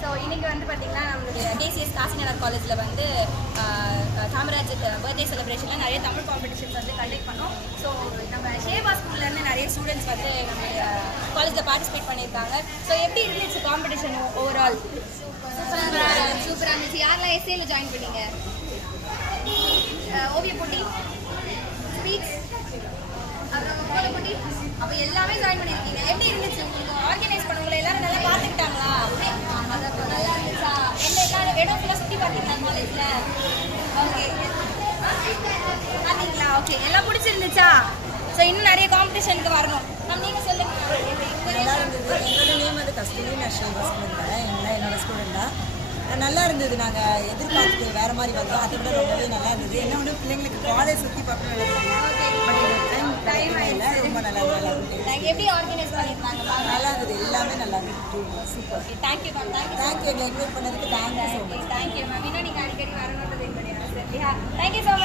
So இன்னைக்கு வந்து பார்த்தீங்கன்னா நம்மளுடைய டிசிஎஸ் காசிநகர் காலேஜில் வந்து அஹ், அஹ், காமராஜ் பர்த்டே செலிப்ரேஷனில் நிறைய தமிழ் காம்படிஷன்ஸ் வந்து கண்டக்ட் பண்ணோம். ஸோ நம்ம ஷேபா ஸ்கூல்லேருந்து நிறைய ஸ்டூடெண்ட்ஸ் வந்து நம்ம காலேஜில் பார்ட்டிசிபேட் பண்ணியிருக்காங்க. ஸோ எப்படி இருந்துச்சு காம்படிஷன் ஓவரால் சூப்பராக இருந்துச்சு. யாரெல்லாம் எஸ்ஏல ஜாயின் பண்ணீங்க? ஓவிய போட்டி அப்புறம் அப்போ எல்லாமே ஜாயின் பண்ணியிருக்கீங்க எப்படி இருந்துச்சு உங்களுக்கு? ஆர்கனைஸ் பண்ணவங்களை எல்லாரும் நல்லா பார்த்துக்கிட்டாங்களா? அது நல்லா இருந்துச்சா? என்ன எல்லாரும் இடம் ஃபுல்லா சுற்றி பார்த்தீங்களா காலேஜ்ல ஓகே பார்த்தீங்களா? ஓகே எல்லாம் பிடிச்சிருந்துச்சா ஸோ இன்னும் நிறைய காம்படிஷனுக்கு வரணும். நம்ம நீங்கள் சொல்லுங்க. நல்லா இருந்தது. என்னோட நேம் வந்து கஸ்தூரி நேஷனல் பஸ் ஸ்கூலில் என்ன என்னோட ஸ்டூடெண்டா நல்லா இருந்தது. நாங்கள் எதிர்பார்த்துட்டு வேற மாதிரி வந்தோம். அதை விட ரொம்பவே நல்லா இருந்தது. என்ன ஒன்று பிள்ளைங்களுக்கு காலேஜ் சுற்றி பார்க்கணும் எப்படி ஆர்கனைஸ் பண்ணியிருந்தாங்க மேம் நல்லா இருந்தது எல்லாமே நல்லா இருந்தது super okay thank you ma'am என்னை இன்வைட் பண்ணதுக்கு thank you so much thank you ma'am இன்னும் நீங்கள் அடிக்கடி வரணுன்றது என்னுடைய ஆசை Thank you. பாய்